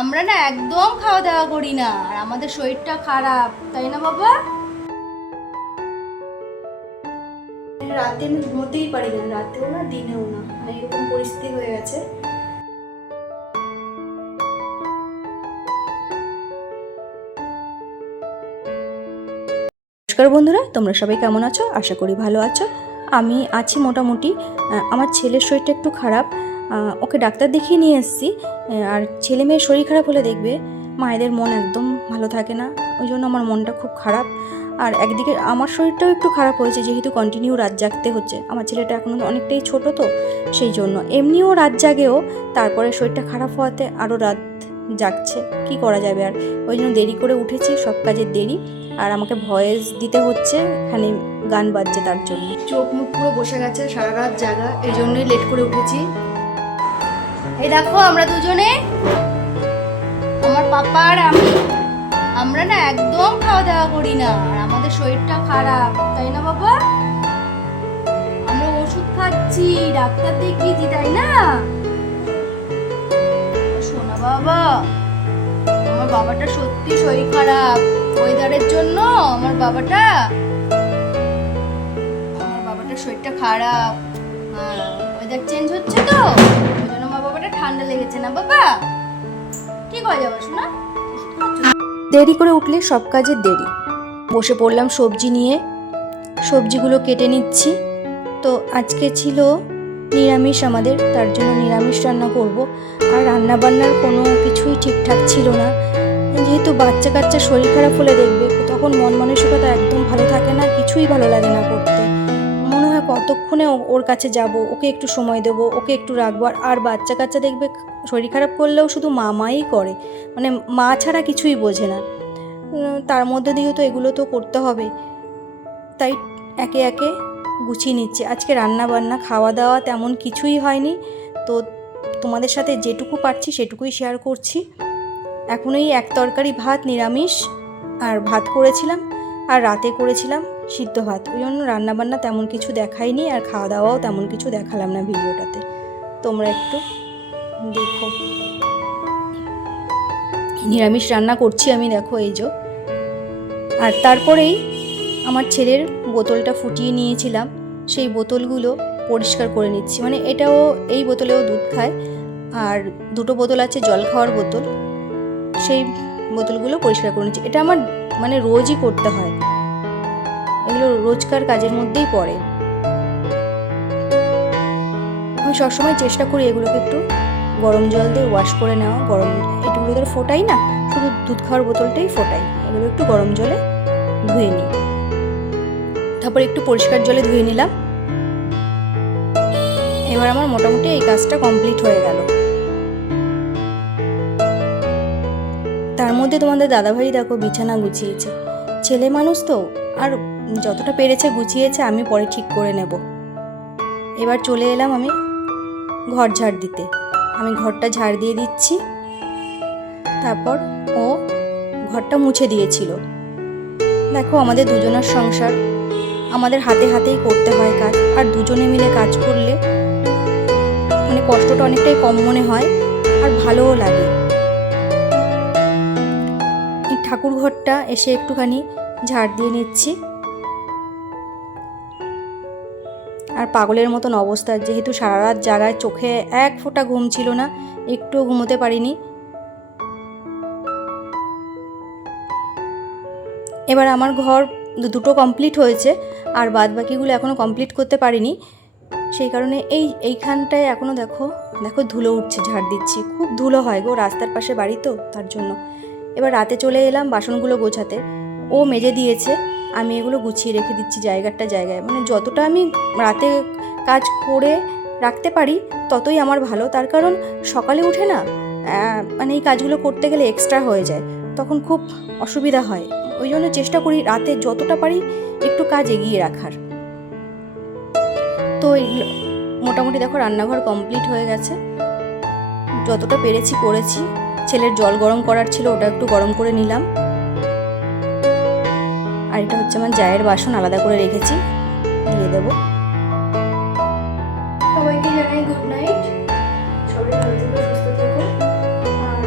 আমরা না একদম খাওয়া দাওয়া করি না, আর আমাদের শরীরটা খারাপ, তাই না বাবা? রাতে আমি ঘুমোতেই পারি না, রাতেও না দিনেও না, মানে এরকম পরিস্থিতি হয়ে গেছে। নমস্কার বন্ধুরা, তোমরা সবাই কেমন আছো? আশা করি ভালো আছো। আমি আছি মোটামুটি। আমার ছেলের শরীরটা একটু খারাপ, ওকে ডাক্তার দেখিয়ে নিয়ে এসেছি। আর ছেলে মেয়ের শরীর খারাপ হলে দেখবে মায়েদের মন একদম ভালো থাকে না, ওই জন্য আমার মনটা খুব খারাপ। আর একদিকে আমার শরীরটাও একটু খারাপ হয়েছে, যেহেতু কন্টিনিউ রাত জাগতে হচ্ছে। আমার ছেলেটা এখন অনেকটাই ছোট, তো সেই জন্য এমনিও রাত জাগেও, তারপরে শরীরটা খারাপ হওয়াতে আরও রাত জাগছে। কি করা যাবে আর, ওই জন্য দেরি করে উঠেছি, সব কাজের দেরি। আর আমাকে ভয়েস দিতে হচ্ছে, এখানে গান বাজছে, তার জন্য চোখ মুখ পুরো বসে গেছে, সারা রাত জাগা, এই জন্যই লেট করে উঠেছি। এই দেখো আমরা দুজনে, আমার পাপা আর আমি, আমরা না একদম খাওয়া দাওয়া করি না, আর আমাদের শরীরটা খারাপ, তাই না বাবা? আমরা ওষুধ খাচ্ছি, ডাক্তার দেখিয়েছি, তাই না? শোনা বাবা, আমার বাবাটা সত্যি শরীর খারাপ, ওয়েদারের জন্য আমার বাবাটা শরীরটা খারাপ। ওয়েদার চেঞ্জ হচ্ছে তো, ওই জন্য আমার বাবাটা ঠান্ডা লেগেছে, না বাবা? কি করা যাবে শোনা? দেরি করে উঠলে সব কাজের দেরি। বসে পড়লাম সবজি নিয়ে, সবজিগুলো কেটে নিচ্ছি। তো আজকে ছিল নিরামিষ আমাদের, তার জন্য নিরামিষ রান্না করব। আর রান্না বান্নার কোনো কিছুই ঠিকঠাক ছিল না, যেহেতু বাচ্চা কাচ্চা শরীর খারাপ হলে দেখবে তখন মন মানসিকতা একদম ভালো থাকে না, কিছুই ভালো লাগে না করতে। মনে হয় কতক্ষণে ওর কাছে যাব, ওকে একটু সময় দেবো, ওকে একটু রাখবো। আর বাচ্চা কাচ্চা দেখবে শরীর খারাপ করলেও শুধু মাই করে, মানে মা ছাড়া কিছুই বোঝে না। তার মধ্যে দিয়েও তো এগুলো তো করতে হবে, তাই একে একে গুছিয়ে নিচ্ছে। আজকে রান্না বান্না খাওয়া দাওয়া তেমন কিছুই হয়নি, তো তোমাদের সাথে যেটুকু পারছি সেটুকুই শেয়ার করছি। এখন এই এক তরকারি ভাত নিরামিষ, আর ভাত করেছিলাম, আর রাতে করেছিলাম সিদ্ধ ভাত। ওই জন্য রান্নাবান্না তেমন কিছু দেখাইনি, আর খাওয়া দাওয়াও তেমন কিছু দেখালাম না ভিডিওটাতে। তোমরা একটু দেখো, নিরামিষ রান্না করছি আমি, দেখো এই যে। আর তারপরেই আমার ছেলের বোতলটা ফুটিয়ে নিয়েছিলাম, সেই বোতলগুলো পরিষ্কার করে নিচ্ছি। মানে এটাও, এই বোতলেও দুধ খায়, আর দুটো বোতল আছে জল খাওয়ার বোতল, সেই বোতলগুলো পরিষ্কার করে নিচ্ছি। এটা আমার মানে রোজই করতে হয়, এগুলো রোজকার কাজের মধ্যেই পড়ে। আমি সবসময় চেষ্টা করি এগুলোকে একটু গরম জল দিয়ে ওয়াশ করে নেওয়া। গরম এগুলো তো ফোটাই না, শুধু দুধ খাওয়ার বোতলটাই ফোটাই, এগুলো একটু গরম জলে ধুয়ে নিই। তারপর একটু পরিষ্কার জলে ধুয়ে নিলাম। এবার আমার মোটামুটি এই কাজটা কমপ্লিট হয়ে গেল। তার মধ্যে তোমাদের দাদাভাই দেখো বিছানা গুছিয়েছে, ছেলে মানুষ তো, আর যতটা পেরেছে গুছিয়েছে, আমি পরে ঠিক করে নেব। এবার চলে এলাম আমি ঘর ঝাড় দিতে, আমি ঘরটা ঝাড় দিয়ে দিচ্ছি। তারপর ও ঘরটা মুছে দিয়েছিল। দেখো আমাদের দুজনের সংসার, আমাদের হাতে হাতেই করতে হয় কাজ, আর দুজনে মিলে কাজ করলে মানে কষ্টটা অনেকটাই কম মনে হয়, আর ভালোও লাগে। এই ঠাকুর ঘরটা এসে একটুখানি ঝাড় দিয়ে নিচ্ছি। আর পাগলের মতন অবস্থা, যেহেতু সারা রাত জাগায়, চোখে এক ফোঁটা ঘুম ছিল না, একটুও ঘুমোতে পারিনি। এবার আমার ঘর দুটো কমপ্লিট হয়েছে, আর বাদ বাকিগুলো এখনও কমপ্লিট করতে পারিনি। সেই কারণে এইখানটায় এখনও দেখো ধুলো উঠছে, ঝাড় দিচ্ছি। খুব ধুলো হয় গো, রাস্তার পাশে বাড়ি তো, তার জন্য। এবার রাতে চলে এলাম বাসনগুলো গোছাতে, ও মেজে দিয়েছে, আমি এগুলো গুছিয়ে রেখে দিচ্ছি জায়গাটা জায়গায়। মানে যতটা আমি রাতে কাজ করে রাখতে পারি ততই আমার ভালো, তার কারণ সকালে উঠে না মানে এই কাজগুলো করতে গেলে এক্সট্রা হয়ে যায়, তখন খুব অসুবিধা হয়। ওই জন্য চেষ্টা করি রাতে যতটা পারি একটু কাজ এগিয়ে রাখার। তো মোটামুটি দেখো রান্নাঘর কমপ্লিট হয়ে গেছে, যতটা পেরেছি করেছি। ছেলের জল গরম করার ছিল, ওটা একটু গরম করে নিলাম। আর এটা হচ্ছে আমার জায়ের বাসন, আলাদা করে রেখেছি, দিয়ে দেবো। সবাইকে জানাই গুড নাইট, সবাই ভালো থেকো, সুস্থ থেকো। আর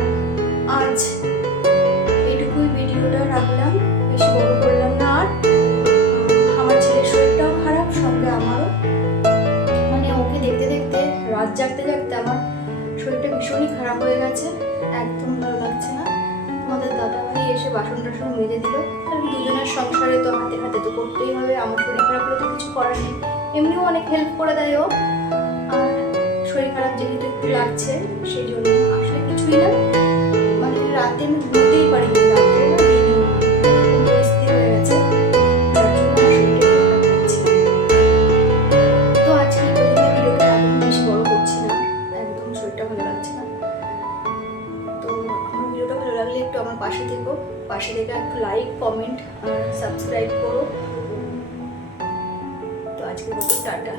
শরীরটা ভীষণই খারাপ হয়ে গেছে, একদম ভালো লাগছে না। তোমাদের দাদাভাই এসে বাসন টাসন মেজে দিল, কারণ দুজনের সংসারে তো হাতে হাতে তো করতেই হবে। আমার শরীর খারাপ হলে তো কিছু করার নেই, এমনিও অনেক হেল্প করে দেয় ও। আর শরীর খারাপ যেহেতু একটু লাগছে সেই জন্য আসলে কিছুই না, মানে রাতে আমি ঘুমোতেই পারিনি, রাতে না দিনে এরকম পরিস্থিতি হয়ে গেছে, যার জন্য আমার শরীরটা একটু খারাপ লাগছে। তো আজকে এই পর্যন্ত ভিডিওটা একদম বেশি বড় করছি না, একদম শরীরটা ভালো লাগছে না। তো আমার ভিডিওটা ভালো লাগলে একটু আমার পাশে থেকো, পাশে থেকে একটু লাইক কমেন্ট আর সাবস্ক্রাইব করো। তো আজকের মতো টাটা।